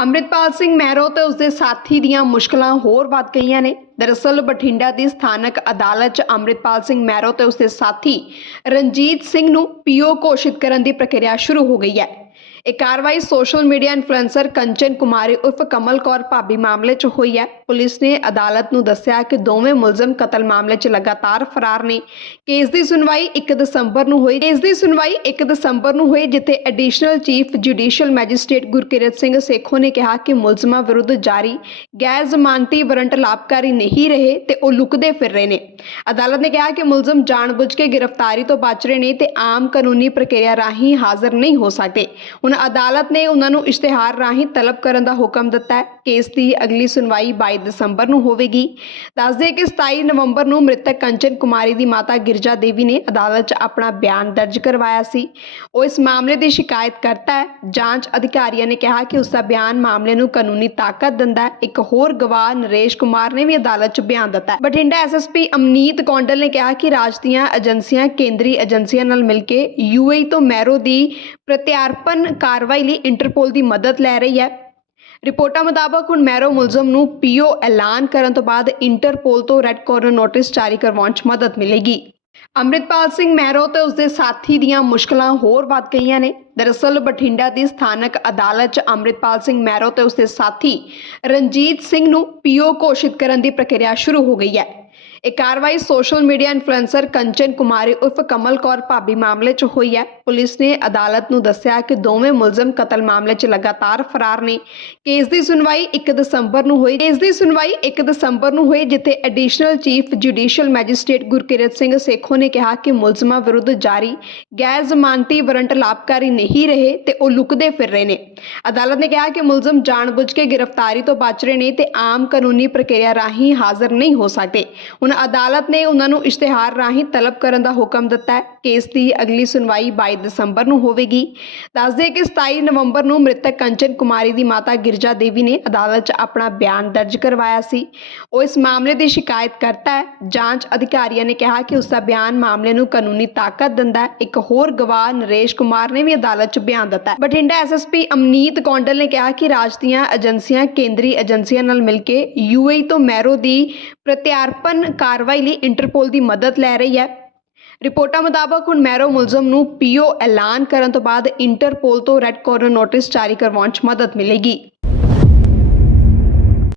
ਅੰਮ੍ਰਿਤਪਾਲ ਸਿੰਘ ਮਹਿਰੋ ਤੇ ਉਸਦੇ ਸਾਥੀ ਦੀਆਂ ਮੁਸ਼ਕਲਾਂ ਹੋਰ ਵੱਧ ਗਈਆਂ ਨੇ। ਦਰਅਸਲ ਬਠਿੰਡਾ ਦੀ ਸਥਾਨਕ ਅਦਾਲਤ 'ਚ ਅੰਮ੍ਰਿਤਪਾਲ ਸਿੰਘ ਮਹਿਰੋ ਤੇ ਉਸਦੇ ਸਾਥੀ ਰਣਜੀਤ ਸਿੰਘ ਨੂੰ ਪੀਓ ਘੋਸ਼ਿਤ ਕਰਨ ਦੀ ਪ੍ਰਕਿਰਿਆ ਸ਼ੁਰੂ ਹੋ ਗਈ ਹੈ। ਇਹ ਕਾਰਵਾਈ social media influencer Kanchan Kumari ਉਰਫ ਕਮਲ ਕੌਰ ਭਾਬੀ ਮਾਮਲੇ 'ਚ ਹੋਈ ਹੈ। ਪੁਲਿਸ ਨੇ ਅਦਾਲਤ ਨੂੰ ਦੱਸਿਆ ਕਿ ਦੋਵੇਂ ਮੁਲਜ਼ਮ ਕਤਲ ਮਾਮਲੇ 'ਚ ਲਗਾਤਾਰ ਫਰਾਰ ਨੇ। ਕੇਸ ਦੀ ਸੁਣਵਾਈ 1 ਦਸੰਬਰ ਨੂੰ ਹੋਈ। ਕੇਸ ਦੀ ਸੁਣਵਾਈ 1 ਦਸੰਬਰ ਨੂੰ ਹੋਈ, ਜਿੱਥੇ additional chief judicial magistrate Gurkirat Singh Sekhon ਨੇ ਕਿਹਾ ਕਿ ਮੁਲਜ਼ਮਾਂ ਵਿਰੁੱਧ ਜਾਰੀ ਗੈਰ ਜ਼ਮਾਨਤੀ ਵਾਰੰਟ ਲਾਭਕਾਰੀ ਨਹੀਂ ਰਹੇ ਤੇ ਉਹ ਲੁਕਦੇ ਫਿਰ ਰਹੇ ਨੇ। ਅਦਾਲਤ ਨੇ ਕਿਹਾ ਕਿ ਮੁਲਜ਼ਮ ਜਾਣਬੁੱਝ ਕੇ ਗ੍ਰਿਫਤਾਰੀ ਤੋਂ ਬਚ ਰਹੇ ਨੇ ਤੇ ਆਮ ਕਾਨੂੰਨੀ ਪ੍ਰਕਿਰਿਆ ਰਾਹੀਂ ਹਾਜ਼ਰ ਨਹੀਂ ਹੋ ਸਕਦੇ। ਹੁਣ ਅਦਾਲਤ ਨੇ ਉਹਨਾਂ ਨੂੰ ਇਸ਼ਤਿਹਾਰ ਰਾਹੀਂ ਤਲਬ ਕਰਨ ਦਾ ਹੁਕਮ ਦਿੱਤਾ ਹੈ। ਕੇਸ ਦੀ ਅਗਲੀ ਸੁਣਵਾਈ 22 ਦਸੰਬਰ ਨੂੰ ਹੋਵੇਗੀ। ਦੱਸਦੇ ਕਿ 27 ਨਵੰਬਰ ਨੂੰ ਮ੍ਰਿਤਕ ਕੰਚਨ ਕੁਮਾਰੀ ਦੀ ਮਾਤਾ ਗਿਰਜਾ ਦੇਵੀ ਨੇ ਅਦਾਲਤ 'ਚ ਆਪਣਾ ਬਿਆਨ ਦਰਜ ਕਰਵਾਇਆ ਸੀ। ਉਹ ਇਸ ਮਾਮਲੇ ਦੀ ਸ਼ਿਕਾਇਤ ਕਰਤਾ ਹੈ। ਜਾਂਚ ਅਧਿਕਾਰੀਆਂ ਨੇ ਕਿਹਾ ਕਿ ਉਸ ਦਾ ਬਿਆਨ ਮਾਮਲੇ ਨੂੰ ਕਾਨੂੰਨੀ ਤਾਕਤ ਦਿੰਦਾ ਹੈ। ਇੱਕ ਹੋਰ ਗਵਾਹ ਨਰੇਸ਼ ਕੁਮਾਰ ਨੇ ਵੀ ਅਦਾਲਤ 'ਚ ਬਿਆਨ ਦਿੱਤਾ ਹੈ। ਬਠਿੰਡਾ ਐਸਐਸਪੀ ਅਮਨੀਤ ਕੌਂਡਲ ਨੇ ਕਿਹਾ ਕਿ ਰਾਜ ਦੀਆਂ ਏਜੰਸੀਆਂ ਕੇਂਦਰੀ ਏਜੰਸੀਆਂ ਨਾਲ ਮਿਲ ਕੇ ਯੂਏਈ ਤੋਂ ਮੈਰੋ ਦੀ ਪ੍ਰਤਿਆਰਪਣ ਕਾਰਵਾਈ ਲਈ ਇੰਟਰਪੋਲ ਦੀ ਮਦਦ ਲੈ ਰਹੀ ਹੈ। ਰਿਪੋਰਟਾਂ ਮੁਤਾਬਕ ਹੁਣ ਮੈਰੋ ਮੁਲਜ਼ਮ ਨੂੰ ਪੀਓ ਐਲਾਨ ਕਰਨ ਤੋਂ ਬਾਅਦ ਇੰਟਰਪੋਲ ਤੋਂ ਰੈੱਡ ਕਾਰਨਰ ਨੋਟਿਸ ਜਾਰੀ ਕਰਵਾਉਣ 'ਚ ਮਦਦ ਮਿਲੇਗੀ। ਅੰਮ੍ਰਿਤਪਾਲ ਸਿੰਘ ਮਹਿਰੋ ਤੇ ਉਸਦੇ ਸਾਥੀ ਦੀਆਂ ਮੁਸ਼ਕਲਾਂ ਹੋਰ ਵੱਧ ਗਈਆਂ ਨੇ। ਦਰਅਸਲ ਬਠਿੰਡਾ ਦੀ ਸਥਾਨਕ ਅਦਾਲਤ 'ਚ ਅੰਮ੍ਰਿਤਪਾਲ ਸਿੰਘ ਮੈਰੋ ਤੇ ਉਸਦੇ ਸਾਥੀ ਰਣਜੀਤ ਸਿੰਘ ਨੂੰ ਪੀਓ ਘੋਸ਼ਿਤ ਕਰਨ ਦੀ ਪ੍ਰਕਿਰਿਆ ਸ਼ੁਰੂ ਹੋ ਗਈ ਹੈ। ਇਹ ਕਾਰਵਾਈ social media influencer Kanchan Kumari ਉਰਫ ਕਮਲ ਕੌਰ ਭਾਬੀ ਮਾਮਲੇ 'ਚ ਹੋਈ ਹੈ। ਪੁਲਿਸ ਨੇ ਅਦਾਲਤ ਨੂੰ ਦੱਸਿਆ ਕਿ ਦੋਵੇਂ ਮੁਲਜ਼ਮ ਕਤਲ ਮਾਮਲੇ 'ਚ ਲਗਾਤਾਰ ਫਰਾਰ ਨੇ। ਕੇਸ ਦੀ ਸੁਣਵਾਈ 1 ਦਸੰਬਰ ਨੂੰ ਹੋਈ। ਕੇਸ ਦੀ ਸੁਣਵਾਈ 1 ਦਸੰਬਰ ਨੂੰ ਹੋਈ, ਜਿੱਥੇ additional chief judicial magistrate Gurkirat Singh Sekhon ਨੇ ਕਿਹਾ ਕਿ ਮੁਲਜ਼ਮਾਂ ਵਿਰੁੱਧ ਜਾਰੀ ਗੈਰ ਜ਼ਮਾਨਤੀ ਵਾਰੰਟ ਲਾਭਕਾਰੀ ਨਹੀਂ ਰਹੇ ਤੇ ਉਹ ਲੁਕਦੇ ਫਿਰ ਰਹੇ ਨੇ। ਅਦਾਲਤ ਨੇ ਕਿਹਾ ਕਿ ਮੁਲਜ਼ਮ ਜਾਣਬੁੱਝ ਕੇ ਗ੍ਰਿਫਤਾਰੀ ਤੋਂ ਬਚ ਰਹੇ ਨੇ ਤੇ ਆਮ ਕਾਨੂੰਨੀ ਪ੍ਰਕਿਰਿਆ ਰਾਹੀਂ ਹਾਜ਼ਰ ਨਹੀਂ ਹੋ ਸਕਦੇ। ਹੁਣ ਅਦਾਲਤ ਨੇ ਉਹਨਾਂ ਨੂੰ ਇਸ਼ਤਿਹਾਰ ਰਾਹੀਂ ਤਲਬ ਕਰਨ ਦਾ ਹੁਕਮ ਦਿੱਤਾ ਹੈ। ਕੇਸ ਦੀ ਅਗਲੀ ਸੁਣਵਾਈ 22 ਦਸੰਬਰ ਨੂੰ ਹੋਵੇਗੀ। ਦੱਸਦੇ ਕਿ 27 ਨਵੰਬਰ ਨੂੰ ਮ੍ਰਿਤਕ ਕੰਚਨ ਕੁਮਾਰੀ ਦੀ ਮਾਤਾ ਗਿਰਜਾ ਦੇਵੀ ਨੇ ਅਦਾਲਤ 'ਚ ਆਪਣਾ ਬਿਆਨ ਦਰਜ ਕਰਵਾਇਆ ਸੀ। ਉਹ ਇਸ ਮਾਮਲੇ ਦੀ ਸ਼ਿਕਾਇਤ ਕਰਤਾ ਹੈ। ਜਾਂਚ ਅਧਿਕਾਰੀਆਂ ਨੇ ਕਿਹਾ ਕਿ ਉਸ ਦਾ ਬਿਆਨ ਮਾਮਲੇ ਨੂੰ ਕਾਨੂੰਨੀ ਤਾਕਤ ਦਿੰਦਾ ਹੈ। ਇੱਕ ਹੋਰ ਗਵਾਹ ਨਰੇਸ਼ ਕੁਮਾਰ ਨੇ ਵੀ ਅਦਾਲਤ 'ਚ ਬਿਆਨ ਦਿੱਤਾ ਹੈ। ਬਠਿੰਡਾ ਐਸਐਸਪੀ ਅਮਨੀਤ ਕੌਂਡਲ ਨੇ ਕਿਹਾ ਕਿ ਰਾਜ ਦੀਆਂ ਏਜੰਸੀਆਂ ਕੇਂਦਰੀ ਏਜੰਸੀਆਂ ਨਾਲ ਮਿਲ ਕੇ ਯੂਏਈ ਤੋਂ ਮੈਰੋ ਦੀ ਪ੍ਰਤਿਆਰਪਣ ਕਾਰਵਾਈ ਲਈ ਇੰਟਰਪੋਲ ਦੀ ਮਦਦ ਲੈ ਰਹੀ ਹੈ। ਰਿਪੋਰਟਾਂ ਮੁਤਾਬਕ ਹੁਣ ਮੈਰੋ ਮੁਲਜ਼ਮ ਨੂੰ ਪੀਓ ਐਲਾਨ ਕਰਨ ਤੋਂ ਬਾਅਦ ਇੰਟਰਪੋਲ ਤੋਂ ਰੈੱਡ ਕਾਰਨਰ ਨੋਟਿਸ ਜਾਰੀ ਕਰਵਾਉਣ 'ਚ ਮਦਦ ਮਿਲੇਗੀ।